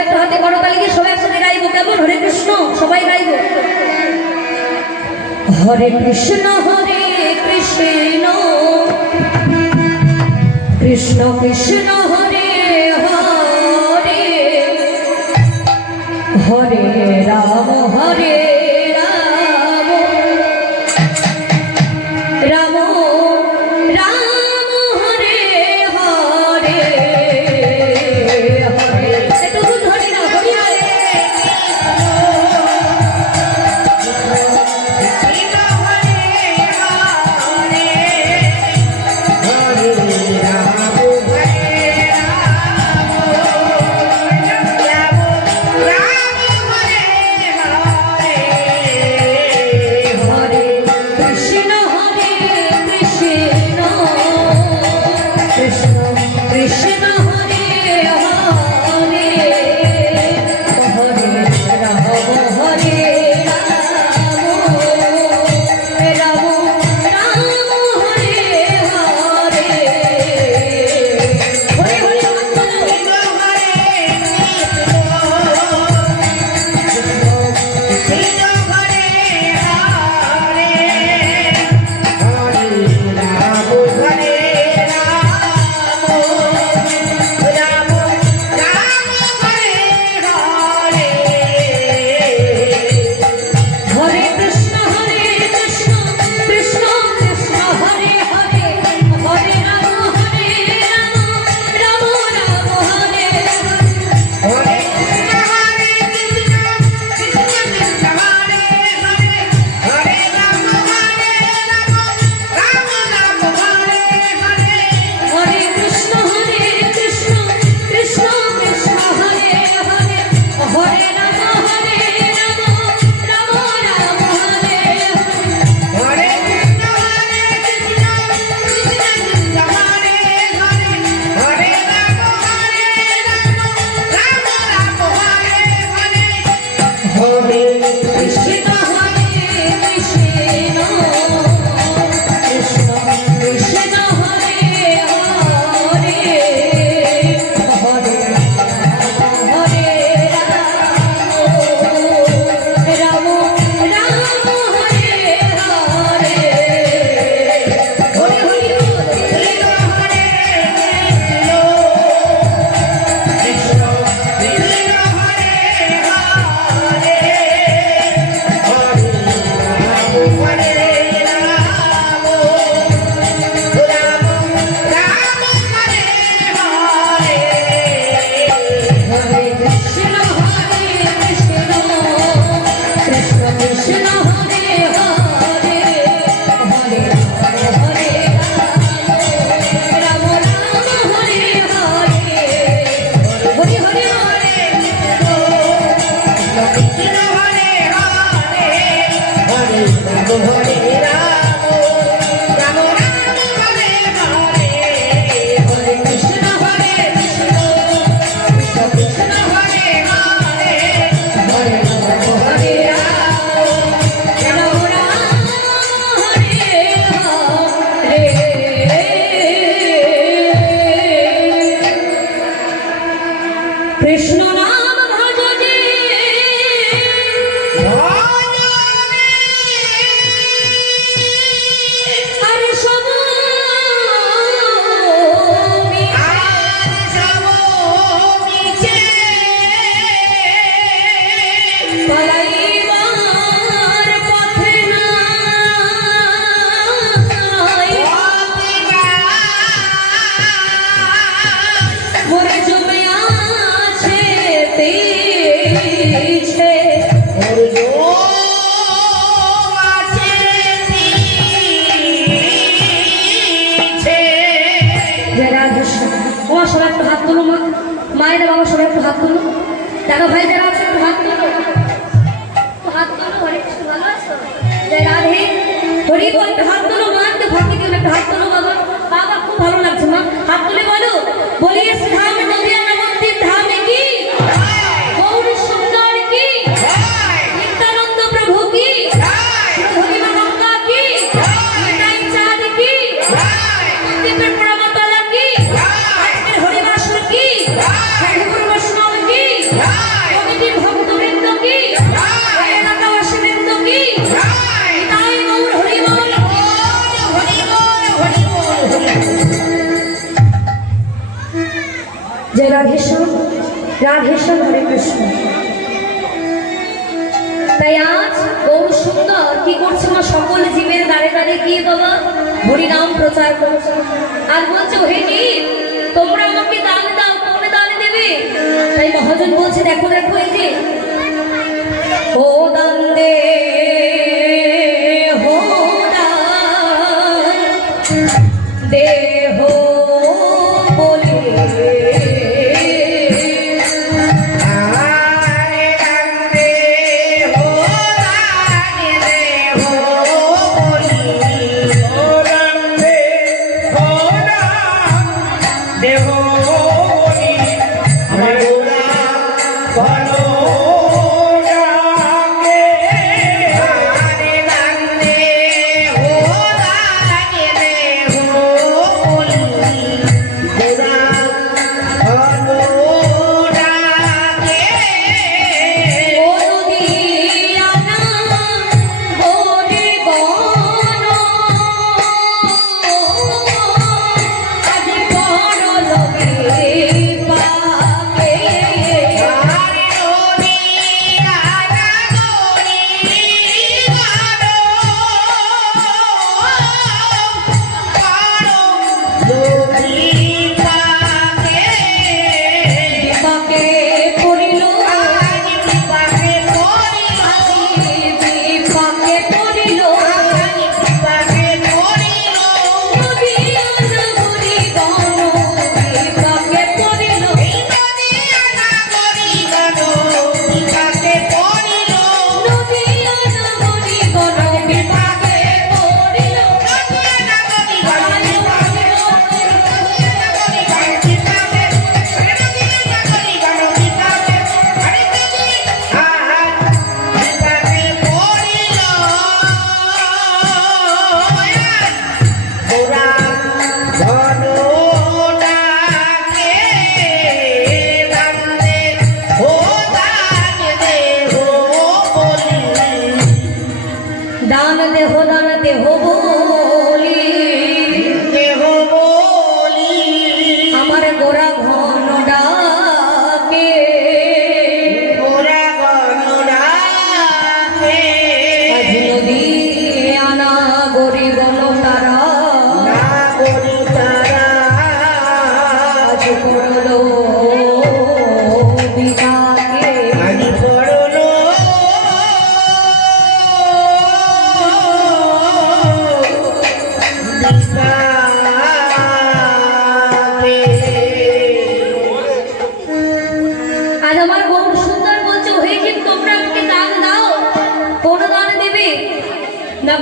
হাতে করতালি দিয়ে সবাই একসাথে গাইবো, কেমন? হরে কৃষ্ণ সবাই গাইবো। হরে কৃষ্ণ কৃষ্ণ কৃষ্ণ কৃষ্ণ হরে হরে, হরে রাম হরে রাম, রাম রাম হরে হরে, হরে একটু ধরি না, হরি হরে মায়েরা বাবা সবাই একটু হাত তুলো, দাদা ভাই যারা আছে একটু হাত তুলো, হাত তুলো। হরে কৃষ্ণ, ভালো আছো? জয় রাধে, হরি বল, একটু হাত তুলো, মা একটু ভক্তি দিও, একটু হাত তুলো বাবা। বাবা খুব ভালো লাগছে মা, হাত তুলে বলো, বলিয়ে ধাম নদিয়া নবদ্বীপ ধামে কি, গৌর সুন্দর কি, নিত্যানন্দ প্রভু কি, হরিমা গঙ্গা কি, নিতাই চাঁদ কি, নবদ্বীপের পোড়ামাতলা কি, আজকের হরিবাসর কি, হরিগুরু বৈষ্ণব কি। কমিটির ভক্তবৃন্দ কি, এলাকাবাসীবৃন্দ কি, তাই গৌর হরি বল। জয় রাধেশ্বর, রাধেশ্বর, হরে কৃষ্ণ। তাই আজ বহু সুন্দর কি করছে মা, সকল জীবের দ্বারে দ্বারে কি বাবা হরিনাম প্রচার করছে। আর বলছে হে জীব, তোমরা আমাকে দান দাও, কোন দান দেবে? তাই মহাজন বলছে দেখো দেখো এই যে ও দান দে, হো দান দেহ বলে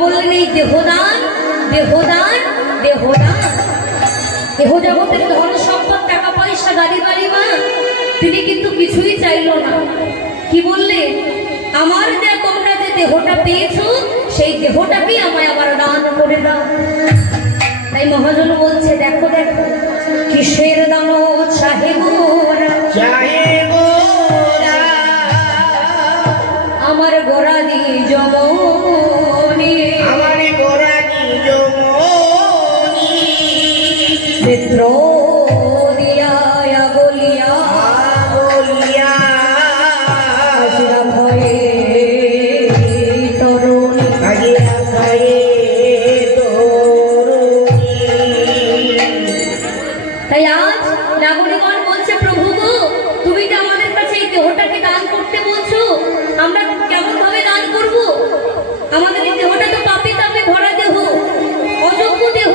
বললেন এই দেহদান, দেহদান, দেহদান। দেহ জগতের ধন সম্পদ, টাকা পয়সা, গাড়ি বাড়ি মা তিনি কিন্তু কিছুই চাইল না। কি বললে? আমার যে তোমরা যে দেহটা পেয়েছো সেই দেহটাকেই আমায় আবার দান করে দাও। তাই মহাজন বলছে দেখো দেখো কিসের দান চাহে গোরা, আমার গোরা দি জমনি, আমার গোরা দি জমনি, মিত্র দিয়া গলিয়া গলিয়া হাজরা ভয়ে তরুণী, হাজিরা ভয়ে তরুণী। তাই আজ নাগরিকগণ বলছে প্রভু গো তুমি যে আমাদের কাছে এই দেহটাকে দান করতে বলছো, আমরা কেমন ভাবে দান করব? আমাদের এই দেহটা তো পাপে তাপে ভরা দেহ, অযোগ্য দেহ।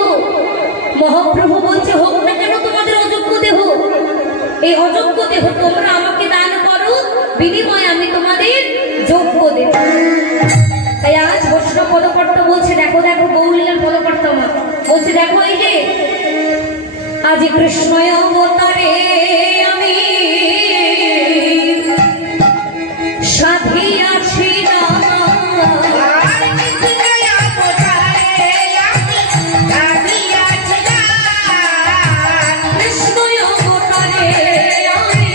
মহাপ্রভু বলছে হোক না কেন তোমাদের অযোগ্য দেহ, এই অযোগ্য দেহ তোমরা আমাকে দান করো, বিনিময়ে আমি তোমাদের যোগ্য দেব। তাই আজ বৈষ্ণব পদকর্তা বলছে দেখো দেখো গৌরীলাল পদকর্তা মা বলছে দেখো এই যে আজ কৃষ্ণ অবতারে আমি সাধিয়াছি না, কৃষ্ণ অবতারে আমি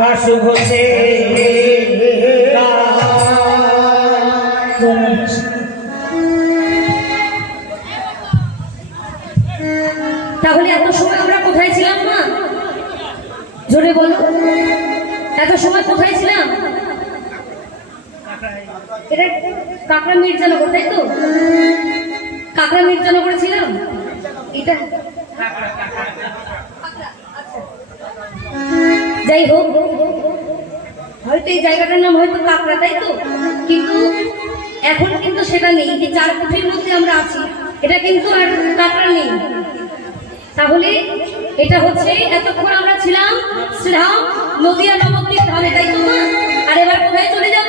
বাসু ঘোষে তাহলে এত সময় আমরা কোথায় ছিলাম মা? জোরে বলো, এত সময় কোথায় ছিলাম? এটা কাকড়া মির্জানগর, তাই তো? কাকড়া মির্জানগরে ছিলাম। এটা আচ্ছা। যাই হোক, হয়তো এই জায়গাটার নাম হয়তো কাকড়া, তাই তো? কিন্তু এখন কিন্তু সেটা নেই। যে চার কুঠির মধ্যে আমরা আছি, এটা কিন্তু আর কাকড়া নেই। তাহলে এটা হচ্ছে এতক্ষণ আমরা ছিলাম শ্রীধাম নদিয়া নবদ্বীপ ধামে, তাই তো মা? আর এবার কোথায় চলে যাব?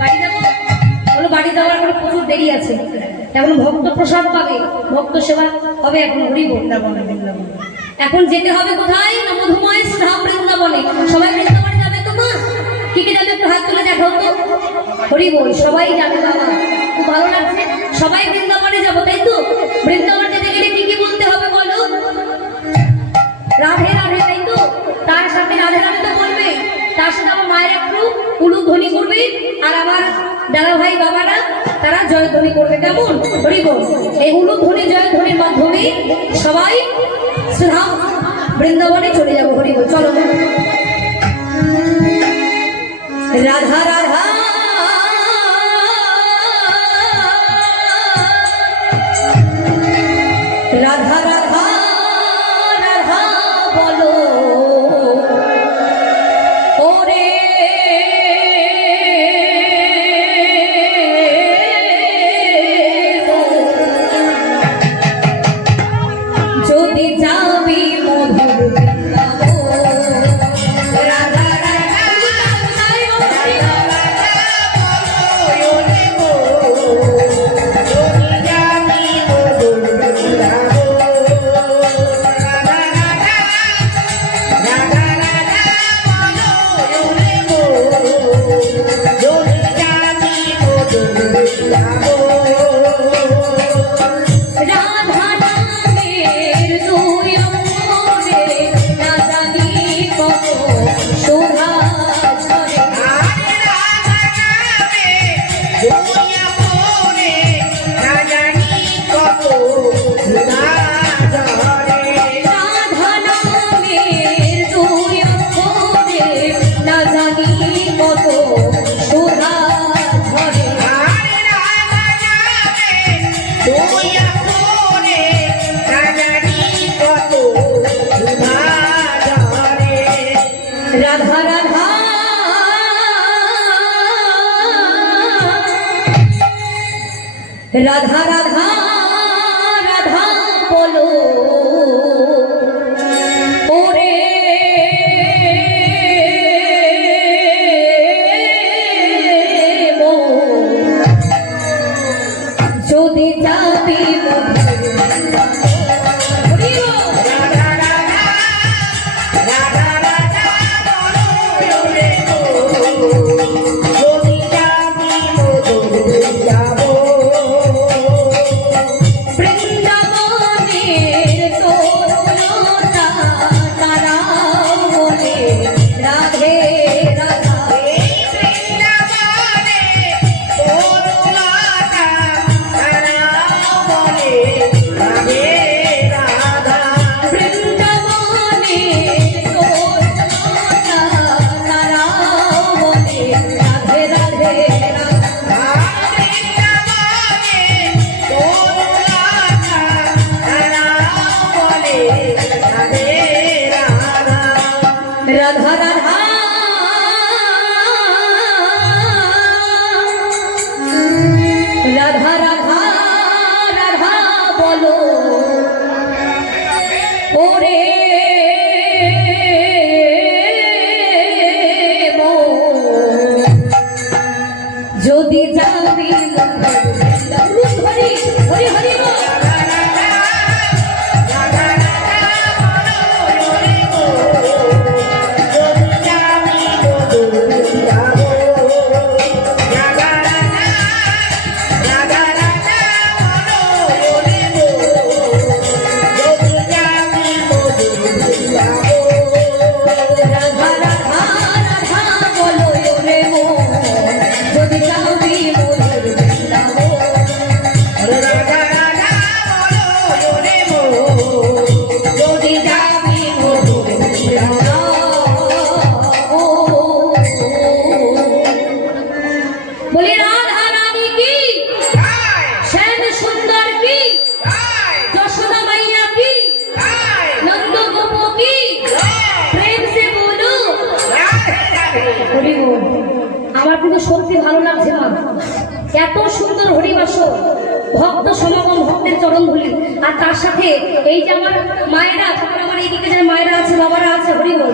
বাড়ি যাবো। বলো বাড়ি যাওয়ার এখন প্রচুর দেরি আছে, এখন ভক্ত প্রসাদ পাবে, ভক্ত সেবা হবে, এখন হরি বৃন্দাবনে। এখন যেতে হবে কোথায়? নবধুময় শ্রীধাম বৃন্দাবনে। সবাই বৃন্দাবনে যাবে তো মা? কি কি যাবে একটু হাত তুলে দেখাও তো। হরি বল, সবাই যাবে বাবা, খুব ভালো লাগছে। সবাই বৃন্দাবনে যাবো, তাই তো? বৃন্দাবন যেতে গেলে কি কি বলতে হবে বলো? রাধে রাধে, তাই তো? তার সাথে রাধে রাধে তো বলবে, তার সাথে আমার মায়ের একটু উলুধ্বনি করবে, আর আমার দাদা ভাই বাবারা তারা জয়ধ্বনি করবে। কেমন? হরি বল। এই উলুধ্বনি জয়ধ্বনির মাধ্যমে সবাই শ্রীধাম বৃন্দাবনে চলে যাবো। হরি বল, চলো। রাধা রাধা রাধা রাধা রাধা বলো ওরে যদি যাবি মধুর রাধা রাধা রাধা রাধা রাধা বলো ওরে যদি যাবি রাধা রাধা রাধা রাধা রাধা বলো ওরে যদি যাবি হরি হরি হরি কিন্তু সত্যি ভালো লাগছে মা। এত সুন্দর হরিবাসর, ভক্ত সমাগম, ভক্তের চরণ ধুলি, আর তার সাথে এই যে আমার মায়েরা, তারপর আমার এইদিকে যে মায়েরা আছে, বাবারা আছে, হরিবল,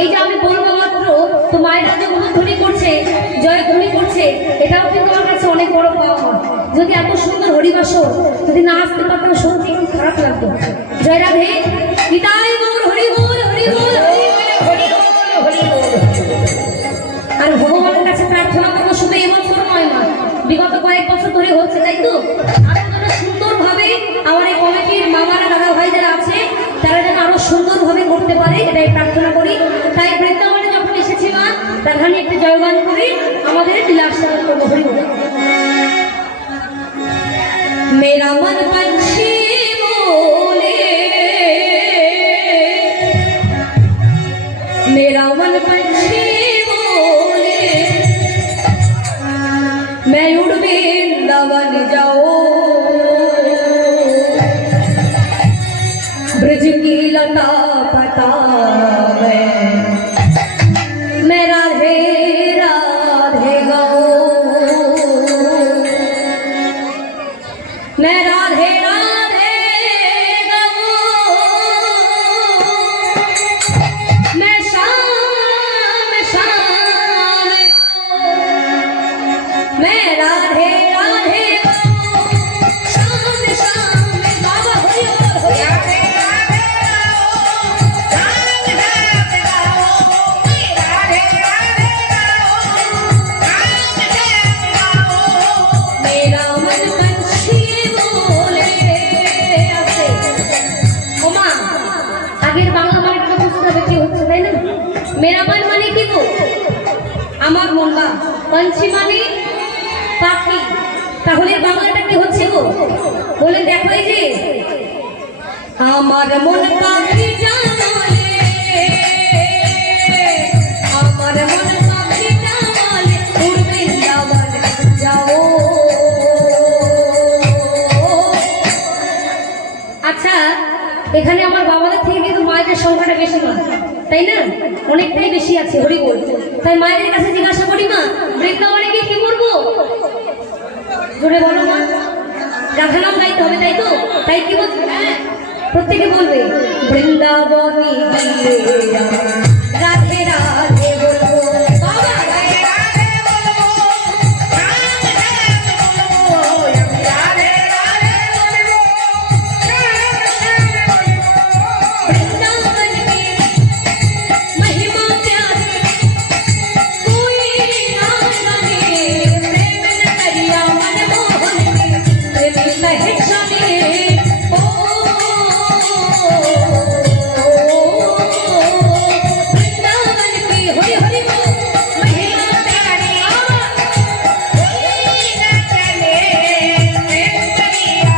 এই যে আমি বলবো মাত্র তো মায়েরা যে উলুধ্বনি করছে, জয়ধ্বনি করছে, এটাও কিন্তু আমার কাছে অনেক বড় পাওয়া। যদি এত সুন্দর হরিবাসর যদি না আসতে পারতাম সত্যি খুব খারাপ লাগতো। জয় রাধে, নিতাই গৌর হরিবল, হরিবল, আর ভগবানের কাছে প্রার্থনা করবো শুধু এই বছর নয় মা, বিগত কয়েক বছর ধরে হচ্ছে, তাই তো? আরো যেন সুন্দরভাবে আমার এই কমিটির মামারা, দাদা ভাই যারা আছে, তারা যেন আরো সুন্দরভাবে করতে পারে, এটাই প্রার্থনা করি। তাই বৃন্দাবনে যখন এসেছি মা, রাধারানী একটি জয়গান করে আমাদের বিলাস করবো। হরিবল। मेरा मन पंछी बोले, मेरा मन पंछी बोले, मैं उड़ वृंदावन जाओ, ब्रज की लता पता मैं राधे राधे गाओ, मैं राधे राधे गाऊं, मैं शाम शाम, मैं राधे राधे गाऊं, शाम शाम। बाबा हरि बोल, राधे राधे गाओ, राम राम गाओ, राधे राधे गाओ, राम राम गाओ, मेरा मन पंछी बोले। আছে ওমা, আগের বাংলা মানেটা বুঝতে হবে কি হচ্ছে, তাই না? মেরা মন মানে কি গো? আমার মন। বা পঞ্চি মানে পাখি, তাহলে বাংলাটা কি হচ্ছে গো? বলে দেখো, এই যে আমার মন পাখি জানালে, আমার মন পাখি জানালে, উড়বে বৃন্দাবন যাও। আচ্ছা, এখানে আমার বাবাদের থেকে কিন্তু মায়েদের সংখ্যাটা বেশি নয়, তাই না? অনেকটাই বেশি আছে। হরিবল। তাই মায়েদের কাছে জিজ্ঞাসা করি, মা বৃন্দাবনে গিয়ে কি করবো? জোরে বলো মা। রাধা নাম গাইতে হবে, তাই তো? তাই কি বলছি? হ্যাঁ, প্রত্যেকে বলবে বৃন্দাবনে গিয়ে রাধে রাধে বলবো। বাবা राधे राधे बोलो, राम राम बोलो, राधे राधे बोलो, राम राम बोलो। वृंदावन की महिमा प्यारी, कोई ना जाने, प्रेम नगरिया मनमोहन की, प्रेमी पहचाने। ओ वृंदावन की हरि हरि बोल, महिमा प्यारी। कोई न चले, प्रेम करिया,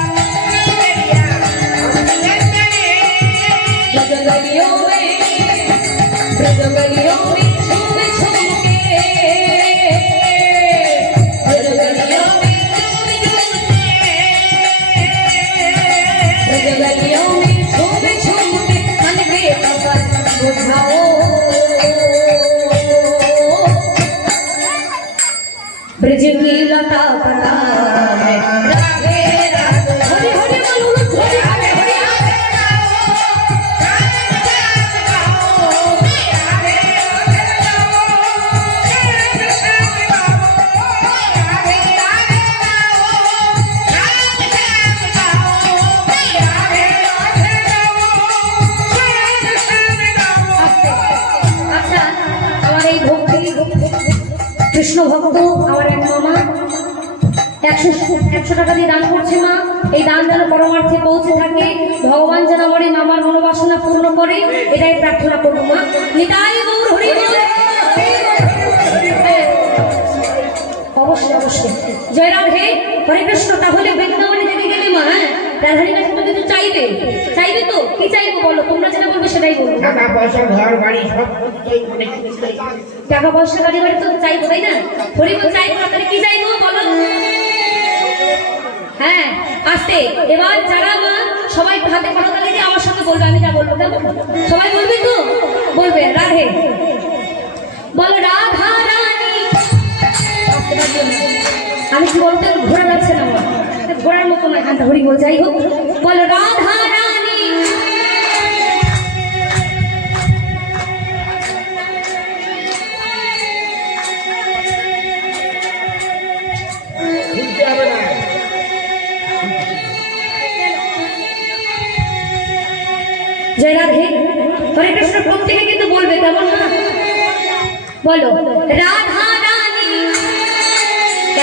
करिया, चले। ब्रजगलियों में झूम झूम के, ब्रजगलियों में ब्रजगलियों में झूम झूम के, मन के कपट बुझाओ। ब्रज की लता पता है, राधे राधे हरि हरि बोलो, हरि हरि हरि। राधे गाओ, राम राम गाओ, राधे राधे गाओ, राम राम गाओ, राधे राधे गाओ, राम राम गाओ, राधे राधे गाओ, राम राम गाओ। আচ্ছা, আমার এই ভক্তি কৃষ্ণ ভক্ত আমার এক মামা 100 টাকা দিয়ে দান করছে মা। এই দান যেন পরমার্থে পৌঁছে থাকে, ভগবান যেন আমার এই মামার মনোবাসনা পূর্ণ করে, এটাই প্রার্থনা করবো মা। নিতাই গৌর হরি বল। অবশ্যই অবশ্যই। জয় রাধে, হরে কৃষ্ণ। তাহলে বৃন্দাবনে যদি গেলে মা, হ্যাঁ, রাধারীর কাছে তো কিন্তু চাইবে, চাইবে তো? কি চাইবো বলো? তোমরা যেটা বলবে সেটাই বলবো। টাকা পয়সা ঘর বাড়ি সব কিছুই অনেক কিছুই। টাকা পয়সা গাড়ি বাড়ি তো চাইবো, তাই না? হরিবল চাইবো না, তাহলে কি চাইবো বলো? হ্যাঁ, আসতে। এবার যারা মা সবাই হাতে করতালি দিয়ে আমার সঙ্গে বলবে, আমি যা বলবো কেমন? সবাই বলবে তো? বলবে রাধে, বলো রাধা রানী আমি কি বলতে ঘোরা যাচ্ছে না আমার ঘোরার মতো না এখানটা হরি বল যাই হোক বলো রাধা রানী ঘুরতে হবে না। জয় রাধে হরে কৃষ্ণ প্রত্যেকে কিন্তু বলবে তেমন না বলো রাধা রানী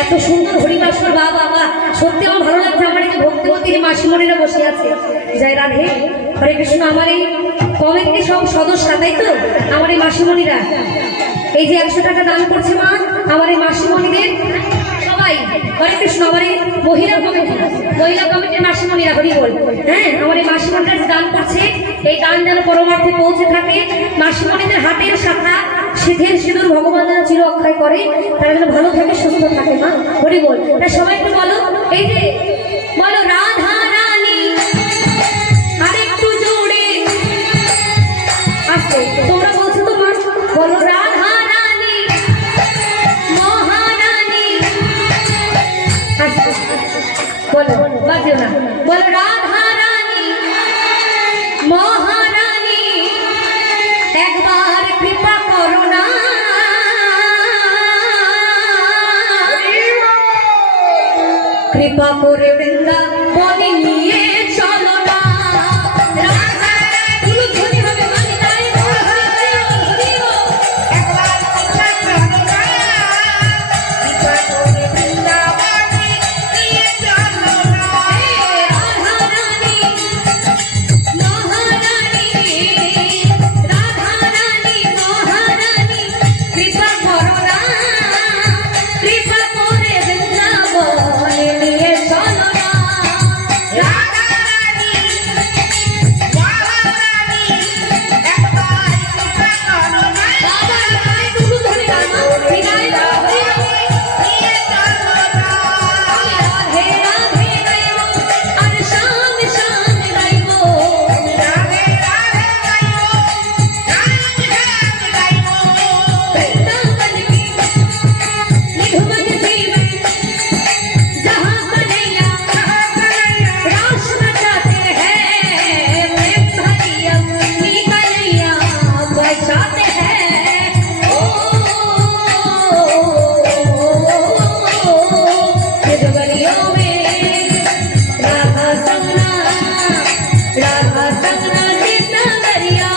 এত সুন্দর হরিবাসর বাবা বাবা সত্যি আমার ভালো লাগছে আমার এই যে ভক্তিবতী যে মাসিমণিরা বসে আছে জয় রাধে হরে কৃষ্ণ আমার এই কমিটি সব সদস্য তাই তো আমার এই মাসিমণিরা এই যে 100 টাকা দান করছে মা আমার এই মাসিমণিদের সবাই হরে কৃষ্ণ আমার এই মহিলা কমিটির মাসিমণিরা হরি বল হ্যাঁ আমার এই মাসিমণিরা যে দান করছে এই দান যেন পরমার্থে পৌঁছে থাকে মাসিমণিদের হাতের শাখা সিধের সিঁদুর ভগবান যেন চির অক্ষয় করে তারা যেন ভালো থাকে সুস্থ থাকে মা হরি বল তাই সবাই একটু বলো এই যে বলো রাধা রানী আরেকটু জোরে আসতে তোমরা বলছো তো মা বলো রাধা রানী মহারানী আসতে বলো বাজিও না বলো রাধা রানী মহারানী একবার কৃপা করো না কৃপা করে বৃন্দাবনে নিয়ে চলো না রাধা তুমি ধনী হবে মানে তাই একবার কথা বলো না, বিচার করে বৃন্দাবনে নিয়ে চলো না। রাধা রানী মহারানী রাধা রানী মহারানী কৃপা করো না কৃপা করে বৃন্দাবনে নিয়ে চলো না রাধা রানী, মহারানী, একবার কৃপা করো না, বাবা রানী তুমি ধরে রামা বিদায় দাও নিয়ে চলো না। রাধে রাধে গাইবো আর শান শান গাইবো রাধে রাধে গাইবো, গান গান গাইবো। वृंदावन की निधुवन सी में जहाँ कन्हैया रास रचाते हैं प्रेम भरी अपनी कन्हैया बचाते हैं ओ गलियों में राधा संगना की संगरिया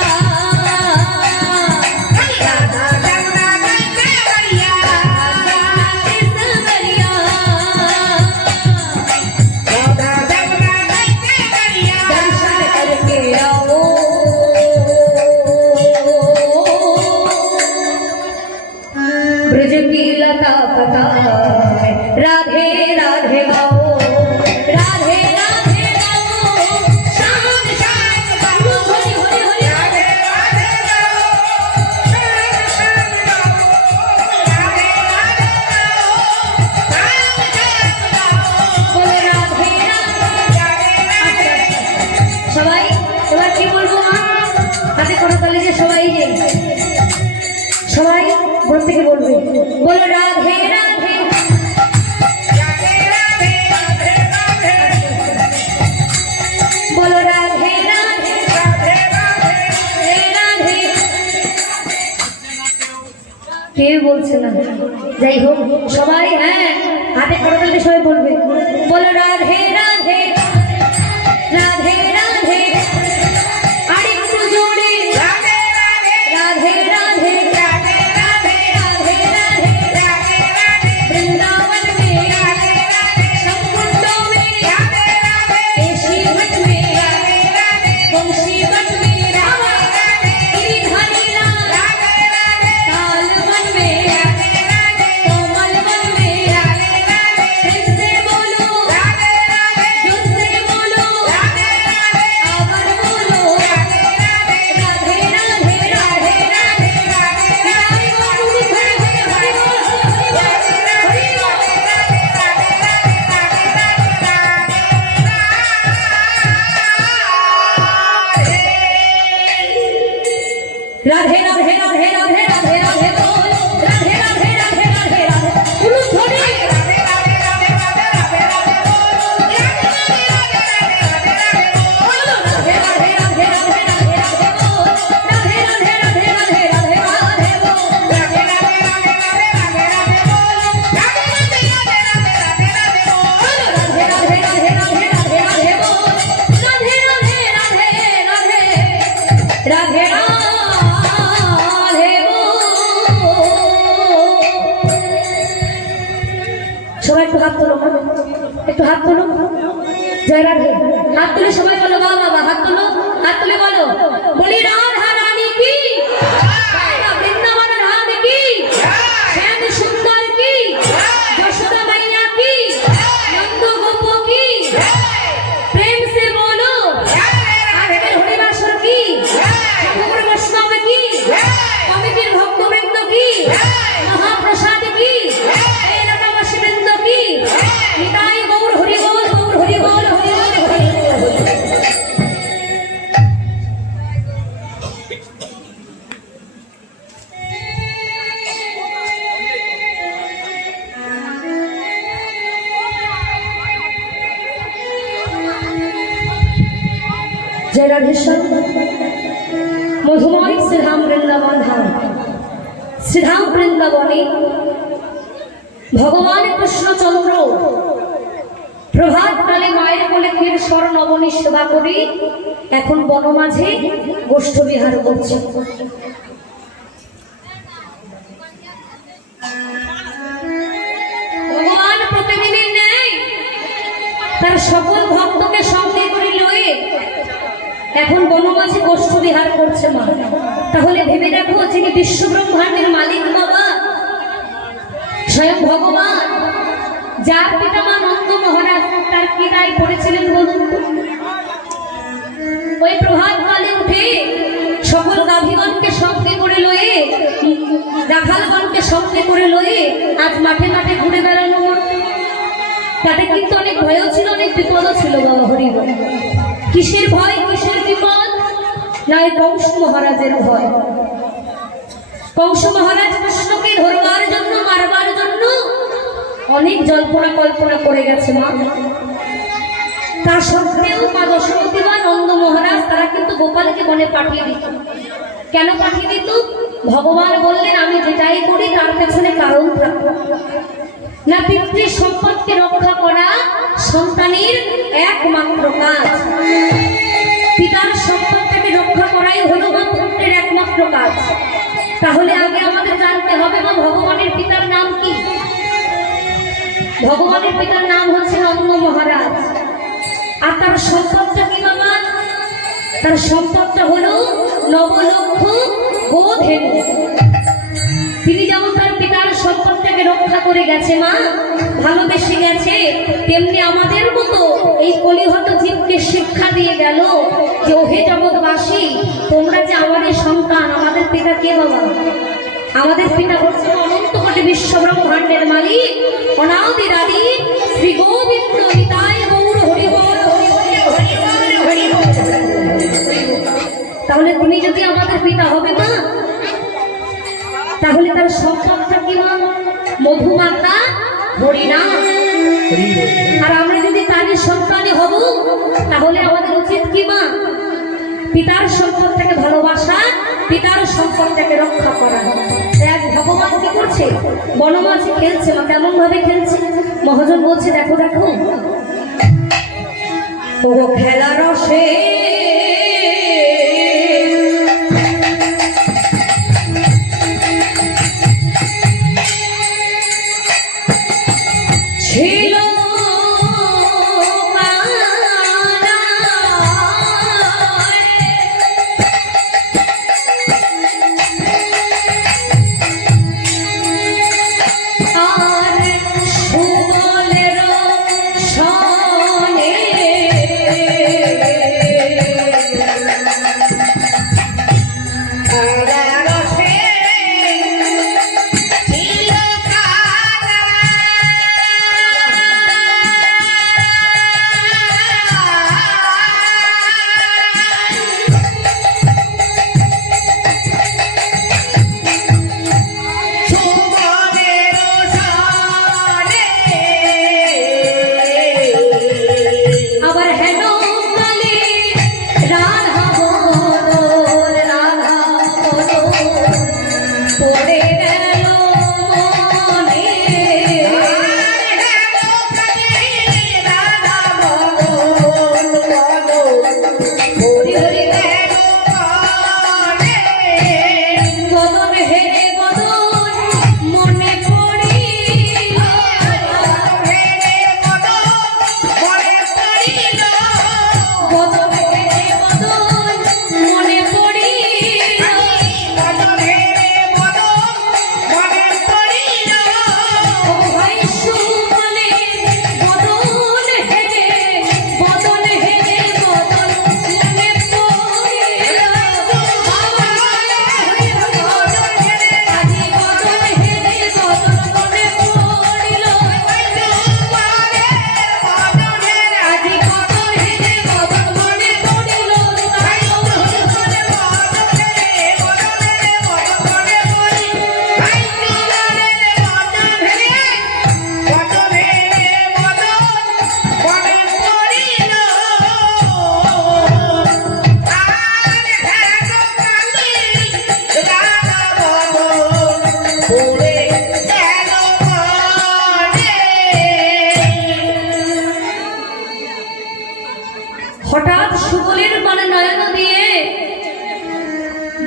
राधा जमुना गंगे बढ़िया, राधा जमुना गंगे बढ़िया। दर्शन करके आओ ब्रज की लता पता राधे राधे गाओ राधे राधे गाओ शाम शाम गाओ हरि हरि हरि राधे राधे गाओ, शान शान गाओ। राधे राधे गाओ, शान शान गाओ। बोले राधे राधे राधे राधे সবাই এবার কি বলবো মা হাতে কোনো তালে যে সবাই যে সবাই প্রত্যেকে বলবে বলো রাধে রাধে राधे राधे राधे राधे बोलो राधे राधे राधे राधे राधे राधे কেউ বলছে না যাই হোক সবাই হ্যাঁ হাতে করতালে সবাই বলবে বলো রাধে রাধে রাধে রাধে আরেকটু জোরে राधे राधे রাধে রাধে राधे राधे राधे राधे राधे राधे वृंदावन में राधे राधे संकुंडों में राधे राधे केशी घट में राधे राधे वंशी घट में राधा गिरिधारीला राधे राधे ताल मन में राधे राधे कोमल मन में राधे राधे फिर से बोलो राधे राधे जुट से बोलो राधे राधे आवर बोलो राधे राधे राधे राधे राधे राधे राधे बोलो हरि हरि बोल हरि बोल हरि बोल राधे राधे राधे राधे राधे राधे बोल राधे राधे राधे राधे राधे बोलो थोड़ी राधे राधे জয় রাধে। হাত তুলে সবাই বলো বাবা বাবা, হাত তুলো, হাত তুলে বলো, বলি রাধা রানী কি, বৃন্দাবন রাধে কি, শ্যাম সুন্দর কি, যশোদা মাইয়া কি, নন্দ গোপ কি, প্রেম সে বলো, আজকের হরিবাসর কি, ঠাকুর বৈষ্ণব কি, কমিটির ভক্তবৃন্দ কি, মহাপ্রসাদ কি, এই এলাকাবাসী বৃন্দ কি, নিতাই গৌর হরি বল, গৌর হরি বল, হরি বল, হরি বল। জয় রাধেশ্বর। মধুময় শ্রীধাম বৃন্দাবন ধাম, শ্রীধাম বৃন্দাবনে ভগবান কৃষ্ণচন্দ্র প্রভাতকালে মায়ের কোলে ক্ষীর স্বর নবনী সেবা করি এখন বনমাঝে গোষ্ঠ বিহার করছে। ভগবান প্রতিদিনের ন্যায় তার সকল ভক্তকে সঙ্গে করে লয়ে এখন বনমাঝে গোষ্ঠ বিহার করছে মা। তাহলে ভেবে দেখো, যিনি বিশ্ব ব্রহ্মাণ্ডের মালিক বাবা স্বয়ং ভগবান, যার পিতা মা নন্দ মহারাজ, তার কি দায় পড়েছিলেন বলুন? ওই প্রভাত কালে উঠে সকল গাভীগণকে সঙ্গে করে লয়ে, রাখালগণকে সঙ্গে করে লয়ে আজ মাঠে মাঠে ঘুরে বেড়ানো। তাতে কিন্তু অনেক ভয়ও ছিল, অনেক বিপদও ছিল বাবা হরি বল। কিসের ভয়, কিসের বিপদ? না এই কংস মহারাজের ভয়। কংস মহারাজ কৃষ্ণকে ধরবার জন্য, মারবার জন্য অনেক জল্পনা কল্পনা করে গেছে মা। তা সত্ত্বেও মা দশরথী বা নন্দ মহারাজ তারা কিন্তু গোপালকে বনে পাঠিয়ে দিত। কেন পাঠিয়ে দিত? ভগবান বললেন আমি যেটাই করি তার পেছনে কারণ থাকবে না। পিতৃ সম্পদকে রক্ষা করা সন্তানের একমাত্র কাজ। পিতার সম্পদটাকে রক্ষা করাই হলো বা পুত্রের একমাত্র কাজ। তাহলে আগে আমাদের জানতে হবে বা ভগবানের পিতার নাম কি? ভগবানের পিতার নাম হচ্ছে নন্দ মহারাজ। আর তার সম্পদটা কি বাবা? তার সম্পদটা হলো নবলক্ষ গোধেনু। তিনি যেমন তার পিতার সম্পদটাকে রক্ষা করে গেছে মা, ভালোবেসে গেছে, তেমনি আমাদের মতো এই কলিহত জীবকে শিক্ষা দিয়ে গেল যে ওহে জগৎবাসী, তোমরা যে আমাদের সন্তান, আমাদের পিতা কে বাবা? আমাদের পিতা হচ্ছে অনন্ত কোটি বিশ্ব ব্রহ্মাণ্ডের মালিক, অনাদির আদি শ্রী গোবিন্দ নিতাই গৌর হরি বল, হরি বল, হরি বল, হরি বল। তাহলে তুমি যদি আমাদের পিতা হবে মা, তাহলে তার সম্পদটা কি মা? মধুমাতা হরিনাম। আর আমরা যদি তারই সন্তানই হব, তাহলে আমাদের উচিত কি মা? পিতার সম্পদটাকে ভালোবাসা, পিতার সম্পদটাকে রক্ষা করা। এক ভগবান কি করছে? বনমাঝে খেলছে মা। কেমন ভাবে খেলছে? মহাজন বলছে দেখো দেখো, ও খেলা রসে ছিল আর সুবলের সনে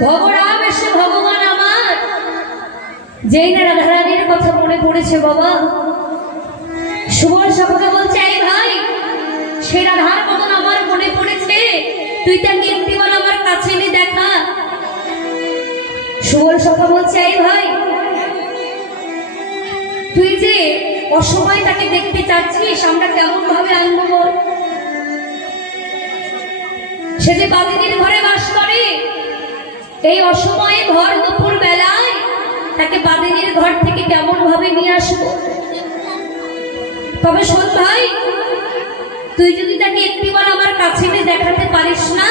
ভগরাম এসে ভগবান আমার যেই না রাধারানীর কথা মনে পড়েছে বাবা, সুবল সখা বলছে এই ভাই সে রাধার মতন আমার মনে পড়েছে, তুই তাকে একটিবার আমার কাছে এনে দেখা। সুবল সখা বলছে এই ভাই তুই যে অসময় তাকে দেখতে চাচ্ছিস, আমরা কেমন ভাবে আনবো বল? সে যে বাদিনীর ঘরে বাস করে, এই অসময়ে ভর দুপুর বেলায় তাকে বাদিনীর ঘর থেকে কেমন ভাবে নিয়ে আসবো? তবে শোন ভাই, তুই যদি তাকে একটিবার আমার কাছে এনে দেখাতে পারিস না,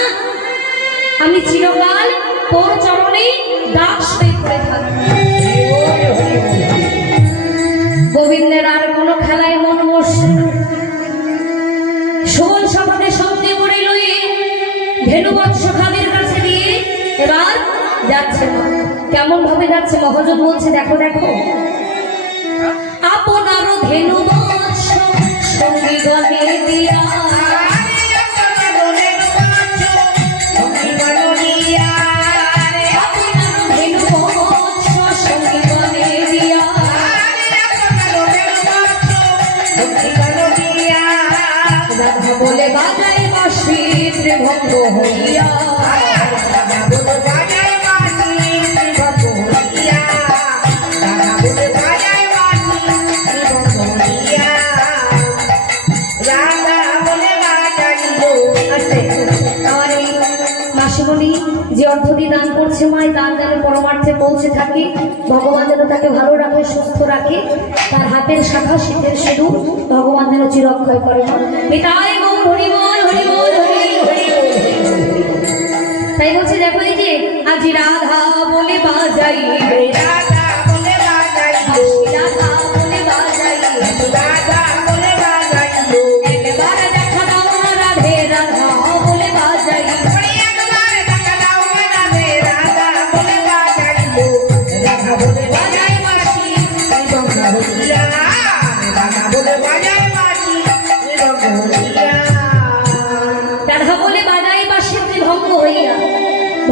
আমি চিরকাল তোর চরণে দাস হয়ে পড়ে থাকবো। গোবিন্দের আর কোনো খেলায় মন বসছে না। সুবল সভাকে সঙ্গে করে লয়ে ধেনুবৎস খাদের কাছে দিয়ে এবার যাচ্ছে। কেমন ভাবে যাচ্ছে মহাজন বলছে দেখো দেখো, আপনার ধেনুবৎস সঙ্গী গলে দিয়া, বলে বাজাই বাঁশি ত্রিভঙ্গ হইয়া, যে অর্থটি দান করছে মাই দান যেন পরমার্থে পৌঁছে থাকে, ভগবান যেন তাকে ভালো রাখে, সুস্থ রাখে, তার হাতের শাখা শীতের সিঁদুর ভগবান যেন চিরক্ষয় করে। তাই গৌর হরি বল, হরি বল, হরি হরি। তাই বলছে দেখো এই যে আজ রাধা বলে বাজাই, রাধা বলে বাজাই, রাধা বলে বাজাই, রাধা বলে বাজাই, একবার দেখা দাও রাধে রাধা বলে বাজাই,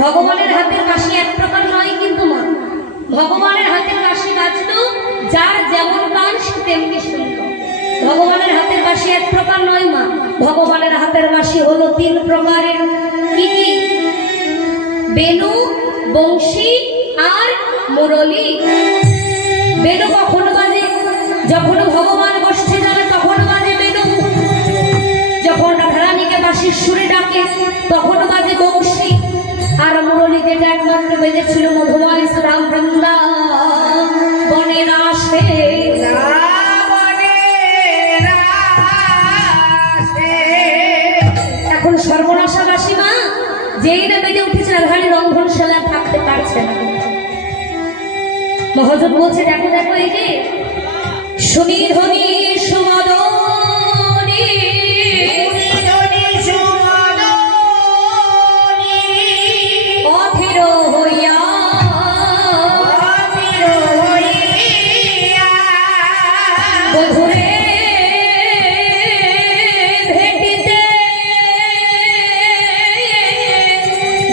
ভগবানের হাতের বাঁশি এক প্রকার নয় কিন্তু মা, ভগবানের হাতের বাঁশি বাজলো যার যেমন গান সে তেমনি শুনল। ভগবানের হাতের বাঁশি এক প্রকার নয় মা, ভগবানের হাতের বাঁশি হলো তিন প্রকারের। কি কি? বেনু, বংশী আর মুরলী। বেনু কখন বাজে? যখন ভগবান গোষ্ঠী জানে তখন বাজে বেনু, যখন রাধারানীকে বাঁশির সুরে ডাকে তখন বাজে বংশী, আর মুরলী যেটা একমাত্র বেজেছিল মধুময় শ্রাম বৃন্দাবনের আসে। এখন সর্বনাশাবাসী মা যেই না বেজে উঠেছে রাধারানী রন্ধনশালা থাকতে পারছে না। মহাজন বলছে দেখো দেখো এই যে শুনি ধ্বনি সুমদনী, অধীর হইয়া বধুরে ভেটিতে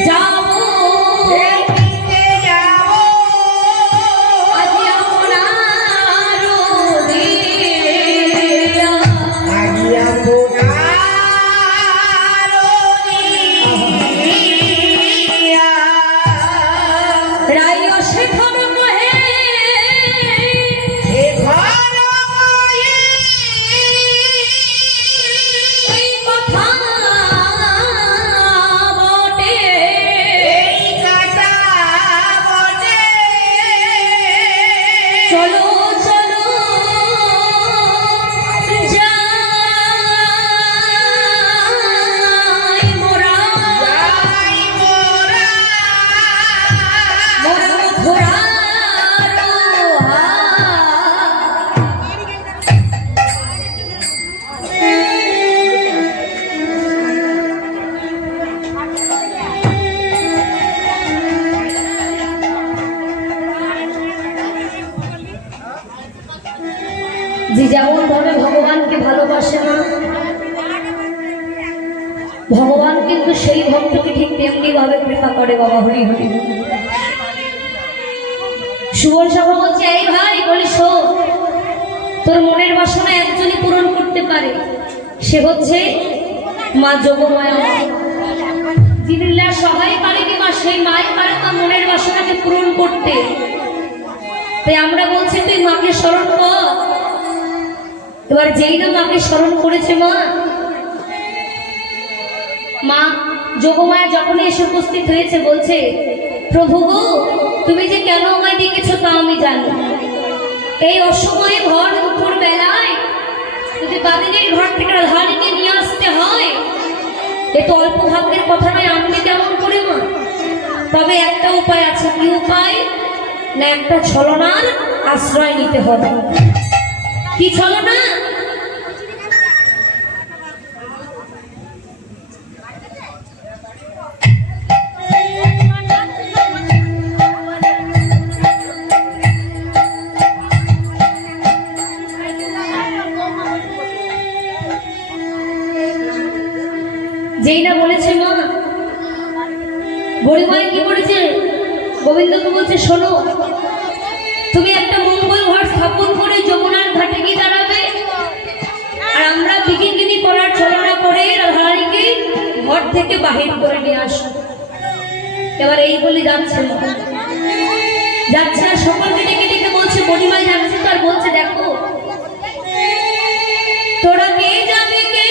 যাব, আজি আপনার দিয়া, রায় শেখর কহে এই কথা বটে, চলো চলো যাই মোরা, মোরা মথুরার যে যেমন ভাবে ভগবানকে ভালোবাসে না, ভগবান কিন্তু সেই ভক্তকে ঠিক তেমনি ভাবে কৃপা করে বাবা। হরি হরি। সুবল সভা বলছে, এই ভাই বলি শোন, তোর মনের বাসনা একজনই পূরণ করতে পারে, সে হচ্ছে মা যোগমায়া। যিনি সহায় পারেনি মা, সেই মাই পারে তার মনের বাসনাকে পূরণ করতে। তাই আমরা বলছি তুই মাকে স্মরণ কর। এবার যেই না মাকে স্মরণ করেছে মা যোগমায়া যখনই এসে উপস্থিত হয়েছে বলছে, প্রভু গো, তুমি যে কেন আমায় ডেকেছ তা আমি জানি। এই অসময়ে ভর দুপুর বেলায় যদি বাদিনীর ঘর থেকে রাধারানীকে নিয়ে আসতে হয়, এ তো অল্প ভাগ্যের কথা নয়। আনবে কেমন করে মা? তবে একটা উপায় আছে। কি উপায়? না, একটা ছলনার আশ্রয় নিতে হবে। কি ছলনা? যেই না বলেছে মা, বড়িমায় কি করেছে? গোবিন্দকে বলছে, শোনো, তুমি একটা মঙ্গল ঘর স্থাপন করে যমুনার ঘাটে গিয়ে দাঁড়াবে, আর আমরা বিকিনি করার ছলনা করে রাধারানীকে ঘর থেকে বাহির করে নিয়ে আসো। এবার এই বলে যাচ্ছে মা, যাচ্ছে আর সকলকে ডেকে ডেকে বলছে, বড়িমায় যাচ্ছে তো, আর বলছে, দেখো তোরা কে যাবি, কে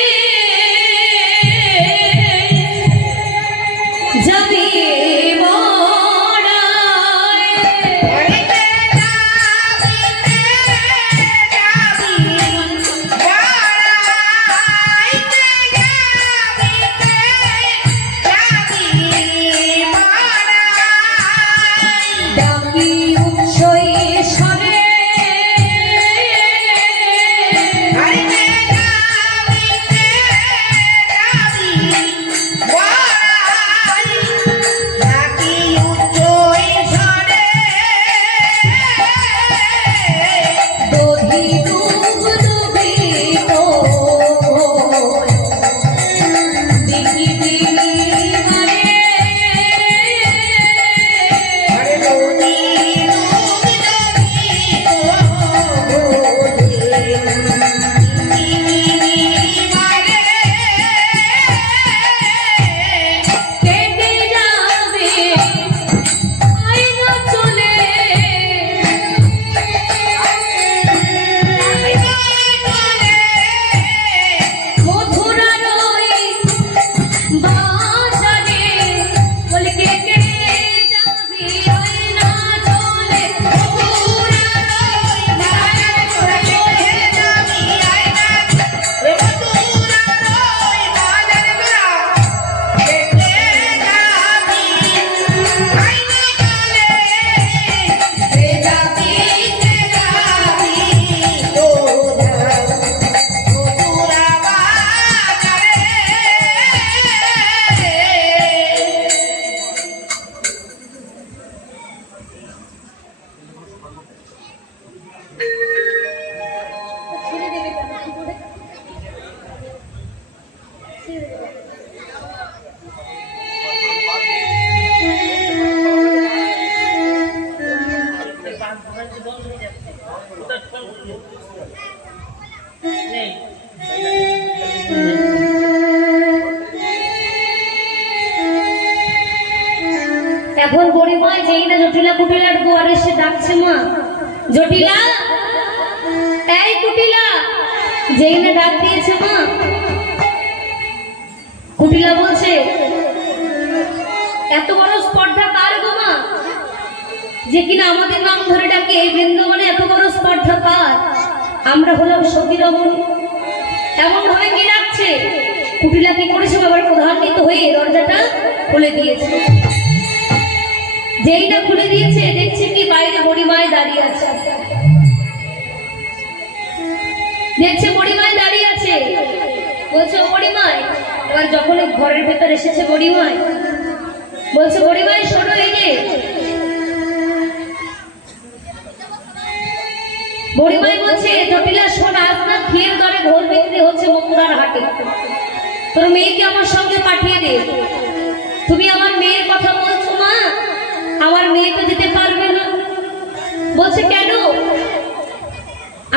যাবি এখন বড়িমায় যেই না জটিলা কুটিলার দুয়ারে এসে ডাকছে, মা জটিলা, এই কুটিলা, যেই না ডাক দিয়েছে মা, কুটিলা বলছে, এত বড় স্পর্ধা কার গো মা, যে কিনা আমাদের নাম ধরে ডাকে? এই বৃন্দাবনে এত বড় স্পর্ধা কার? আমরা হলাম সতী রমণী। এমন ভাবে কে ডাকছে? কুটিলা কি করেছে? বাবার প্রধান্বিত হয়ে দরজাটা খুলে দিয়েছে। যেই না খুলে দিয়েছে, দেখছে কি বাইরে বড়িমায় দাঁড়িয়ে আছে। দেখছে বড়িমায় দাঁড়িয়ে আছে, বলছে, ও বড়িমায়। এবার যখন ঘরের ভেতর এসেছে বড়িমায়, বলছে, বড়িমায় শোনো, এই যে বড়িমাই বলছে, জটিলা শোন, আজ না ক্ষীর দরে ঘোল বিক্রি হচ্ছে মথুরার হাটে। তোর মেয়েকে আমার সঙ্গে পাঠিয়ে দে। তুমি আমার মেয়ের কথা বলছো মা, আমার মেয়ে তো যেতে পারবে না। বলছে কেন?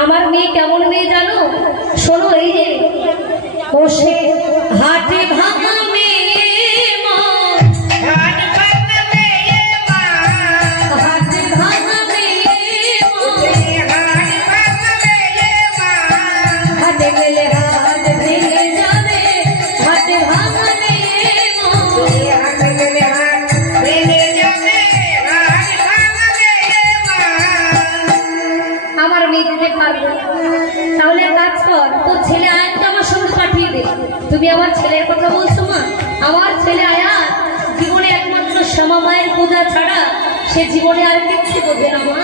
আমার মেয়ে কেমন মেয়ে জানো? শোনো, এই যে বসে হাটে ভাঙা মেয়ে মা, হাট ভাঙা মেয়ে মা, হাটে ভাঙা মেয়ে মা, হাট ভাঙা মেয়ে মা, হাটে গেলে হাত ভেঙে যাবে, হাটে ভাঙা মেয়ে মা। হাট গেলে হাট ভেঙে যাবে, হাট ভাঙা মেয়ে মা। আমার মেয়ে যেতে পারবে না। তাহলে এক কাজ কর, তোর ছেলে আয়াতকে আমার সঙ্গে পাঠিয়ে দে। তুমি আমার ছেলের কথা বলছো মা? আমার ছেলে আয়াত জীবনে একমাত্র শ্যামা মায়ের পূজা ছাড়া সে জীবনে আর কিচ্ছু বোঝে না মা।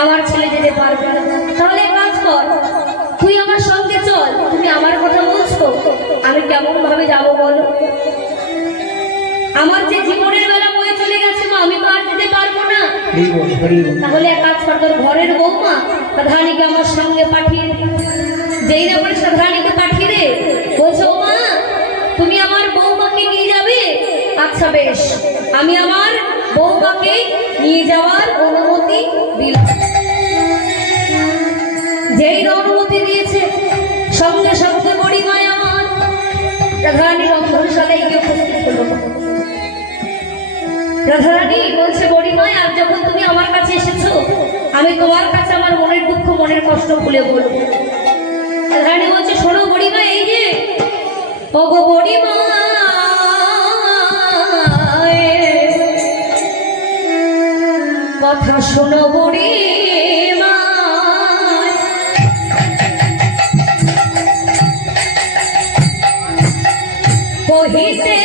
আমার ছেলে যেতে পারবে না। তাহলে এক কাজ কর, তুই আমার সঙ্গে চল। তুমি আমার কথা বলছো, আমি কেমন ভাবে যাবো বলো? আমার যে জীবনের বেলা বয়ে চলে গেছে মা, আমি তো আর যেতে পারবো না। তাহলে এক কাজ কর, তোর ঘরের বৌমা রাধারানীকে আমার সঙ্গে পাঠিয়ে দে। যেই না বলিস রাধারানীকে পাঠিয়ে দে, বলছো ও মা তুমি আমার বৌমাকে নিয়ে যাবে? আচ্ছা বেশ, আমি আমার বৌমাকে নিয়ে যাওয়ার অনুমতি দিলাম। যেই না অনুমতি দিয়েছে, সঙ্গে সঙ্গে বড়ি মায় আমার রাধারানী রন্ধনশালায় গিয়ে উপস্থিত হলো। রাধারানী বলছে বড়িমায়, আর যখন তুমি আমার কাছে এসেছো, আমি তোমার কাছে আমার মনের দুঃখ মনের কষ্ট ভুলে বলবো। রাধারানী বলছে শোনো বড়িমা, এই যে ওগো বড়িমা, কথা শোনো বড়িমা, কহিতে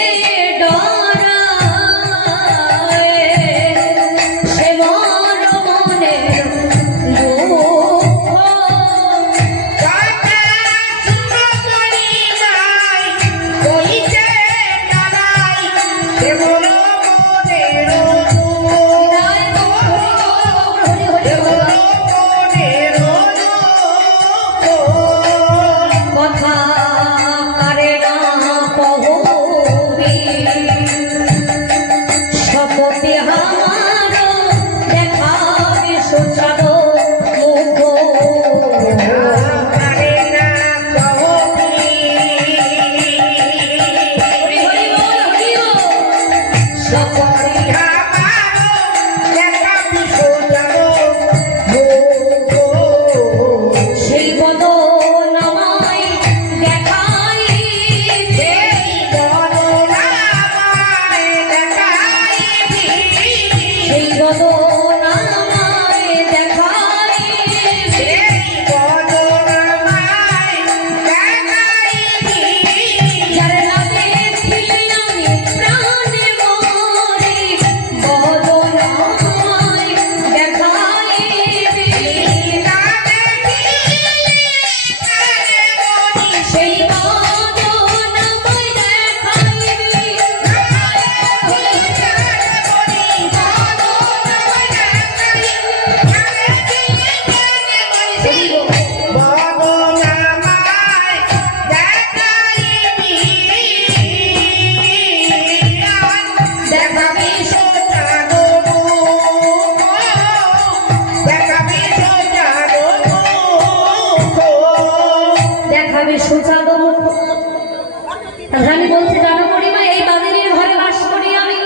রাধারানী বলছে জানো বড়িমা, এই বাদিনীর ঘরে বাস করি আমি।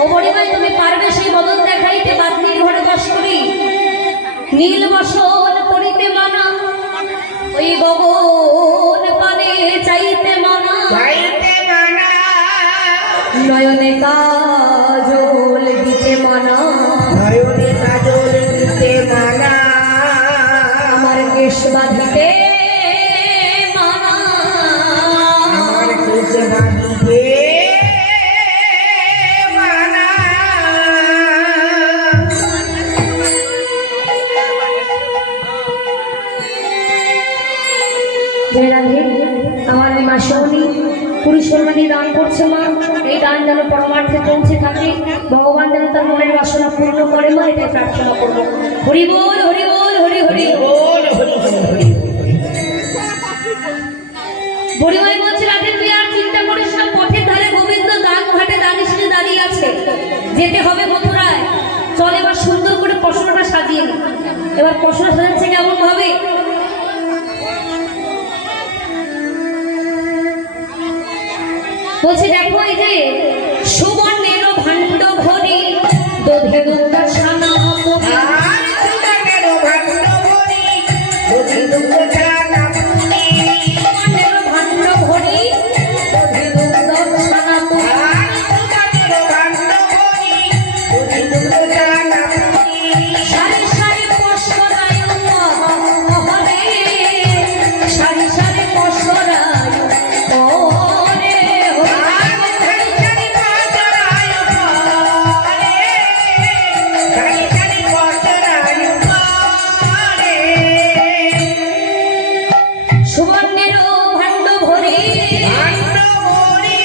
ও বড়িমা তুমি পারবে সেই বদল দেখাইতে? বাদিনীর ঘরে বাস করি, নীল বসন করিতে মানা, ওই গগন পানে চাইতে মানা, নয়নে কাজল দিতে মানা, আমার কেশ বাঁধিতে মানা, আমার এই মাসনি পুরুষমানি দান করছে মা। এই দান যেন পরমার্থে পৌঁছে থাকে, ভগবান যেন তার মনের বাসনা পূর্ণ করে মা, এটাই প্রার্থনা করবো। হরি বল হরি বল হরি হরি বল। বড়িমাই বলছে রাধে তুই যেতে হবে মথুরায়। চল এবার সুন্দর করে পশরাটা সাজিয়ে নি। এবার পশরা সাজাচ্ছে কেমন ভাবে? বলছে দেখো এই যে সুবর্ণের ভাণ্ড ভরি দধি দুগ্ধ ছানা পুরি। আর সুবর্ণের ভাণ্ড ভরি দধি দুগ্ধ ছানা পুরি। সুবর্ণের ভাণ্ড ভরি দধি দুগ্ধ ছানা পুরি। আর সুবর্ণের ভাণ্ড ভরি দধি দুগ্ধ ছানা পুরি। সারি সারি পশরায় মহরে, সারি সারি পশরায় মহরে। আর সারি সারি পশরায় পরে, সারি সারি পশরায় পরে। সুবর্ণের ভাণ্ড ভরি ভাণ্ড ভরি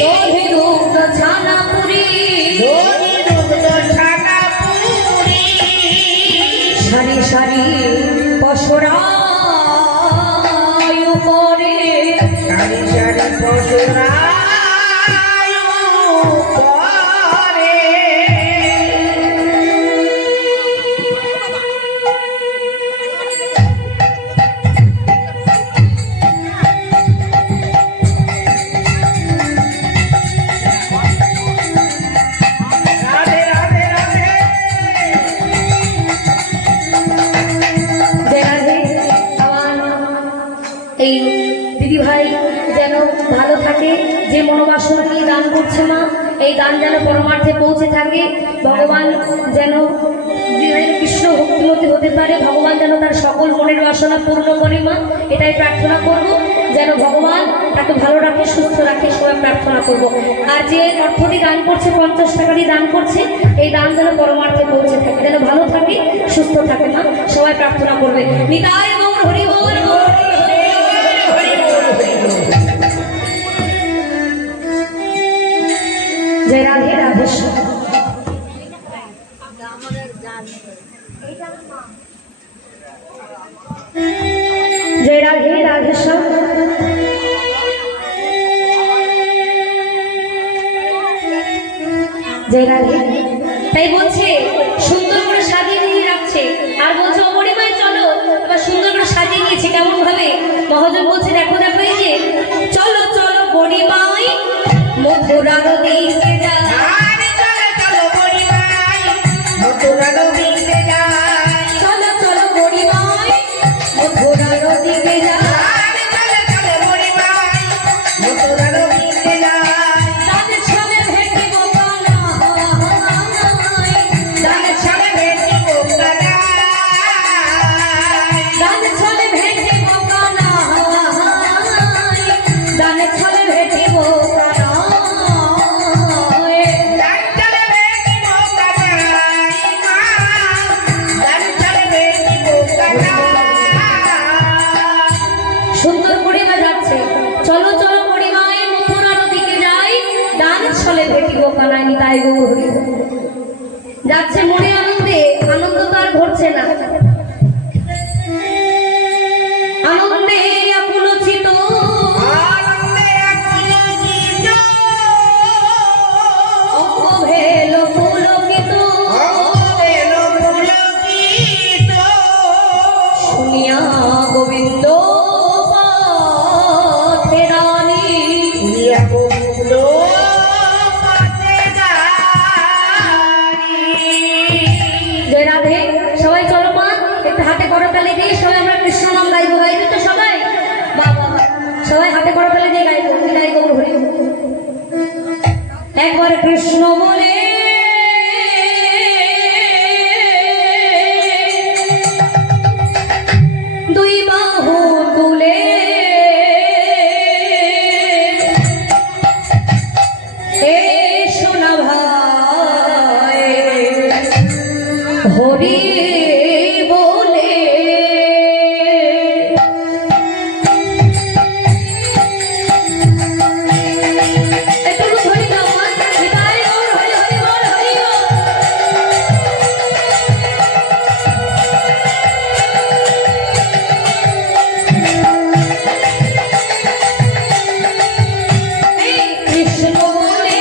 দধি দুগ্ধ ছানা পুরি। দধি দুগ্ধ ছানা পুরি। সারি সারি পশরায় উপরে। সারি সারি পশরায় পরে। রাধে রাধে রাধে। যে রাধে আমার এই দিদি ভাই যেন ভালো থাকে, যে মনোবাসনা নিয়ে দান করছে মা, এই দান যেন পরমার্থে পৌঁছে থাকে। ভগবান যেন কৃষ্ণ ভক্তিমতী হতে পারে, ভগবান যেন তার সকল মনের বাসনা পূর্ণ করে মা, এটাই প্রার্থনা করব। যেন ভগবান তাকে ভালো রাখে, সুস্থ রাখে, সবাই প্রার্থনা করব। আর যে অর্থ দিয়ে দান করছে, 50 টাকা দিয়ে দান করছে, এই দান যেন পরমার্থে পৌঁছে থাকে, যেন ভালো থাকে, সুস্থ থাকে মা, সবাই প্রার্থনা করবে। নিতাই গৌর হরি বল, গৌর হরি বল। জয় রাধে রাধেশ্বর। জয় রাধে রাধেশ্বর। জয় রাধে। তাই বলছে সুন্দর করে সাজিয়ে নিয়ে রাখছে, আর বলছে অপরিমায় চলো, এবার সুন্দর করে সাজিয়ে নিয়েছে কেমন ভাবে। মহাজন বলছে দেখো দেখো এই যে চলো চলো পরিমায় মথুরার দিকে যা। আর চলো চলো পরিবার মথুরার দিকে যাই। চলো চলো পরিমায় মথুরার দিকে যা। আর চলো চলো পরিবার মথুরার দিকে যাই। তাদের ছলে ভেটিব কানায়, তাদের ছলে ভেটিব কানায়। তাদের ছলে ভেটিব কানায়, তাদের ছলে ভেটিব কানায়। গান চলে ভেটিব কানায় মা, গান চলে ভেটিব কানায়। সুন্দর পরিমা যাচ্ছে, চলো চলো পরিমায় মথুরার দিকে যাই, দান ছলে ভেটিব কানায়। নিতাই গৌর হরি বল। যাচ্ছে মনে আনন্দে, আনন্দ তো আর ধরছে না, আনন্দে আকুলচিত, আনন্দে আকুলিত, অঙ্গভেল পুলকিত। অঙ্গভেল পুলকিত। শুনিয়া গোবিন্দ পথে রানী। শুনিয়া গোবিন্দ পথে দাঁড়ি। জয় রাধে। সবাই চলো মা, একটু হাতে করতালি দিয়ে সবাই আমরা কৃষ্ণ নাম গাইবো। গাইবে তো সবাই? বাবা সবাই হাতে করতালি দিয়ে গাইবো। নিতাই গৌর হরি বল। একবার কৃষ্ণ বলে দুই বাহু তুলে এ সোনা ভাই হরি বলে। একটু ধরি দাও মা। নিতাই গৌর হরি হরি বল, হরি বল। এই কৃষ্ণ বলে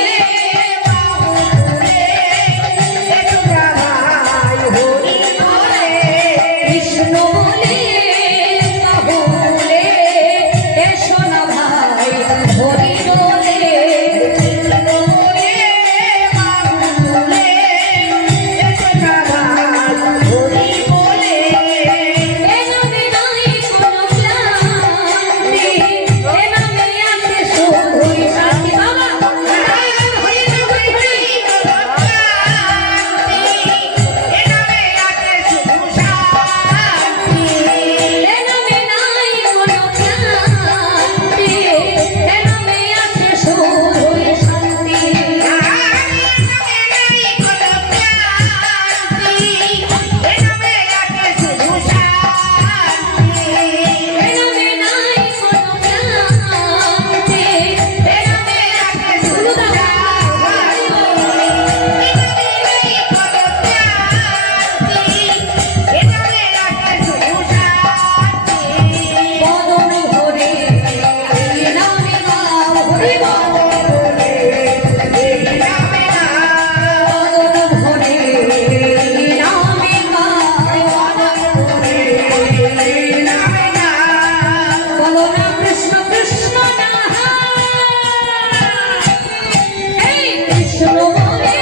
কৃষ্ণ বলে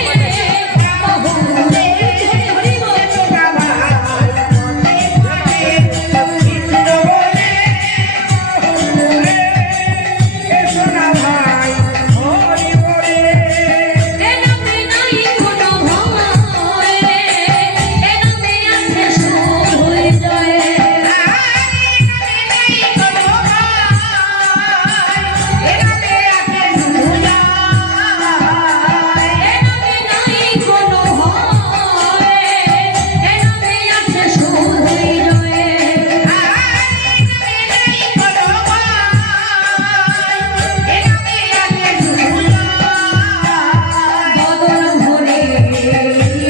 বাহু রে হরি বল এ নামে নাই কোনো ভয় এ নামে আছে সুর হয়ে যায় এ নামে নাই কোনো ভয় এ নামে আছে সুর হয়ে যায় বদন ভরে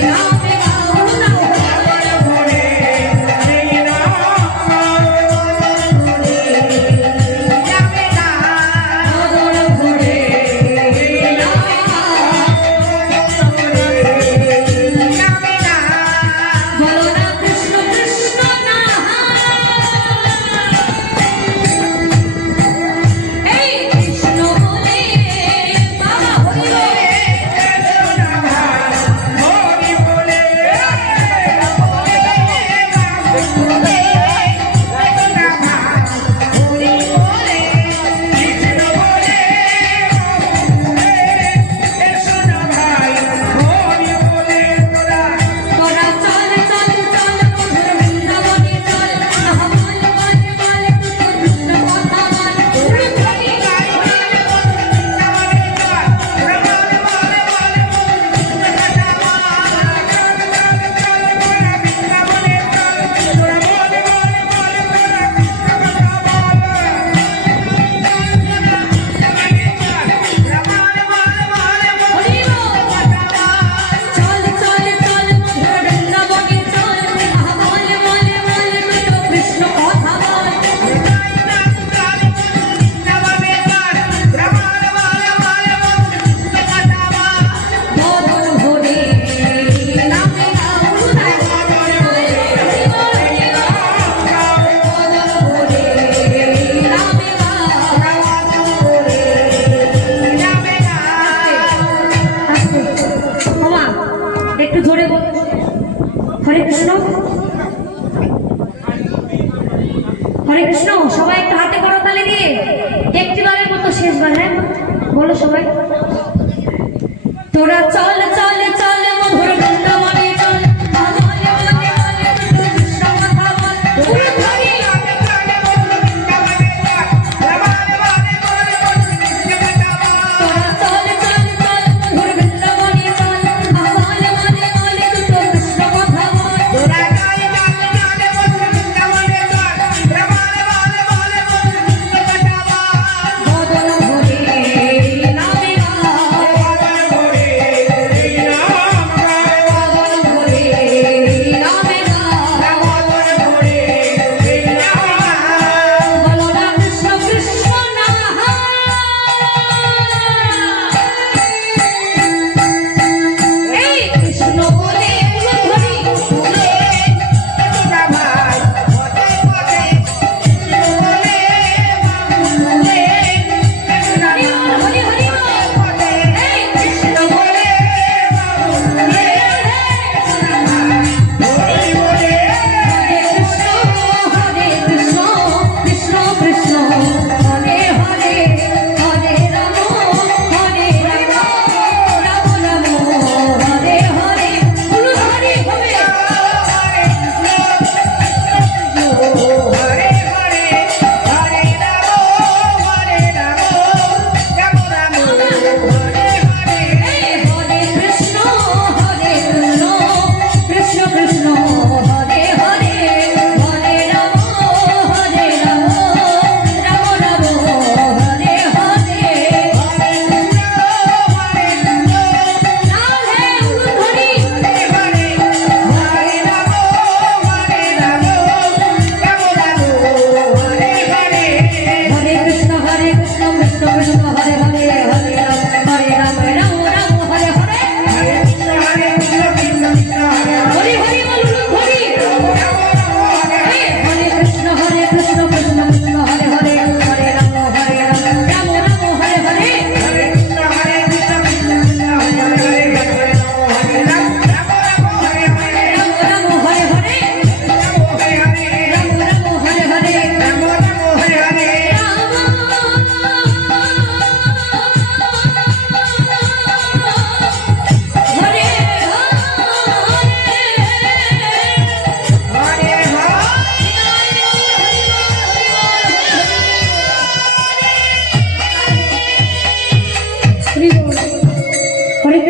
নামে বাউল বদন ভরে বলো না কৃষ্ণ কৃষ্ণ না এই কৃষ্ণ বলে বাবা হরি তোরা চল চল চল মধুর বৃন্দাবনে চল বল বল বল কৃষ্ণ কথা বল হরি বল চল চল চল মধুর বৃন্দাবনে চল বল বল বল কৃষ্ণ কথা বল বদন ভরে নামে বাউল বদন ভরে নামে বাবা একটু জোরে বল হরে কৃষ্ণ হরে কৃষ্ণ সবাই একটু হাতে করতালি দিয়ে একটিবারের মতো শেষবার হ্যাঁ বলো সবাই তোরা চল চল চল মধুর বৃন্দাবনে চল বল বল বল কৃষ্ণ কথা বল উলুধ্বনি তোরা চল চল চল মধুর বৃন্দাবনে চল বল বল বল কৃষ্ণ কথা বল বদন ভরে নামে বাউল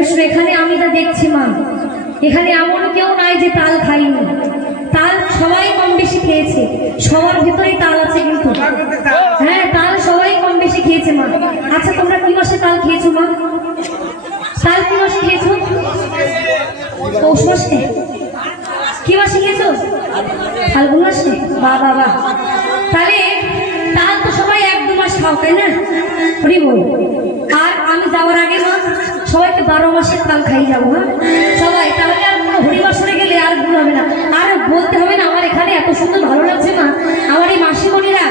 কৃষ্ণ, এখানে আমি যা দেখছি মা, এখানে এমন কেউ নাই যে তাল খাইনি। তাল সবাই কম বেশি খেয়েছে, সবার ভিতরেই তাল আছে কিন্তু। হ্যাঁ, তাল সবাই কম বেশি খেয়েছে মা। আচ্ছা, তোমরা কি মাসে তাল খেয়েছো মা? তাল কি মাসে খেয়েছো? পৌষ মাসে। কি মাসে খেয়েছো? ফাল্গুন মাসে। বাহ বাহ বাহ। তাহলে তাল তো সবাই 1-2 মাস খাও, তাই না? হরি বল। আর আমি যাওয়ার আগে মা সবাইকে 12 মাসের তাল খাই যাবো। হ্যাঁ সবাই, তাহলে আর কোনো হরিবাসরে গেলে আর ভুল হবে না। আর বলতে হবে না আমার এখানে এত সুন্দর ভালো লাগছে মা, আমার এই মাসিমণিরা।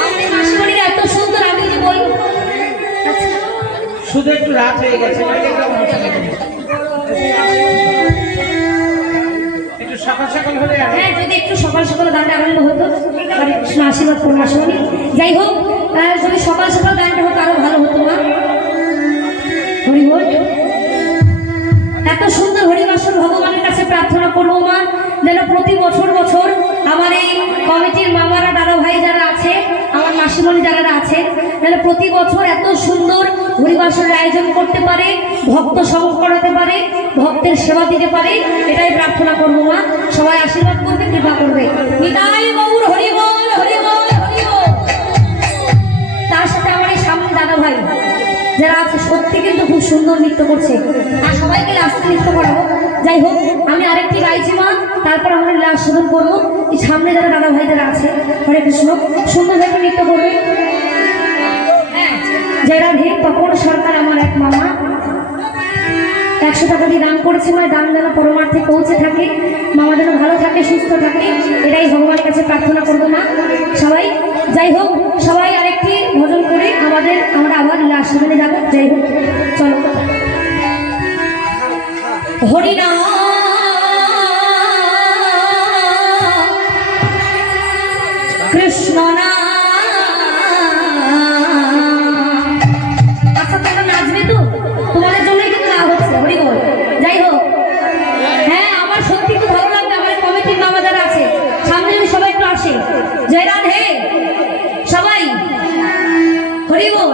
আমার এই মাসিমণিরা এত সুন্দর, আমি যে বলি শুধু একটু রাত হয়ে গেছে, একটু সকাল সকাল হলে হ্যাঁ, যদি একটু সকাল সকাল গানটা আরম্ভ হতো, হরে কৃষ্ণ আশীর্বাদ করুন মাসিমণি। যাই হোক, যদি সকাল সকাল গানটা হতো আরো ভালো হতো মা। হরি বল। এত সুন্দর হরিবাসর ভগবানের কাছে প্রার্থনা করবো মা, যেন প্রতি বছর বছর আমার এই কমিটির মামারা দাদা ভাই যারা আছে, আমার মাসিমণি যারা আছে, যেন প্রতি বছর এত সুন্দর হরিবাসরের আয়োজন করতে পারে, ভক্ত সঙ্গ করাতে পারে, ভক্তের সেবা দিতে পারে, এটাই প্রার্থনা করবো মা। সবাই আশীর্বাদ করবে, কৃপা করবে। নিতাই গৌর হরি বল, হরি বল, হরি বল। তার সাথে আমার এই সামনে দাদা ভাই যারা আছে, সত্যি কিন্তু খুব সুন্দর নৃত্য করছে, আর সবাইকে লাস্টে নৃত্য করাবো। যাই হোক, আমি আরেকটি গাইছি মা, তারপর আমরা লাস্ট শোধন করবো। এই সামনে যারা দাদা ভাই যারা আছে, হরে কৃষ্ণ, সুন্দরভাবে নৃত্য করবে। হ্যাঁ, যারা ধীর তপন সরকার আমার এক মামা 100 টাকা দিয়ে দান করেছে মা। দান যেন পরমার্থে পৌঁছে থাকে, মামা যেন ভালো থাকে, সুস্থ থাকে, এটাই ভগবানের কাছে প্রার্থনা করবো মা সবাই। যাই হোক, সবাই আরেকটি ভজন করে আমরা আবার লাস্ট শোধনে যাবো। যাই হোক, চলো। হরিনাম কৃষ্ণ নাম। আচ্ছা, তোমরা নাচবে তো? তোমাদের জন্যই কিন্তু না হচ্ছে, হরি বল। যাই হোক, হ্যাঁ, আমার সত্যি খুব ভালো লাগবে। আমার কমিটির মামা যারা আছে সামনে, আমি সবাই একটু আসে। জয় রাধে, সবাই হরি বল।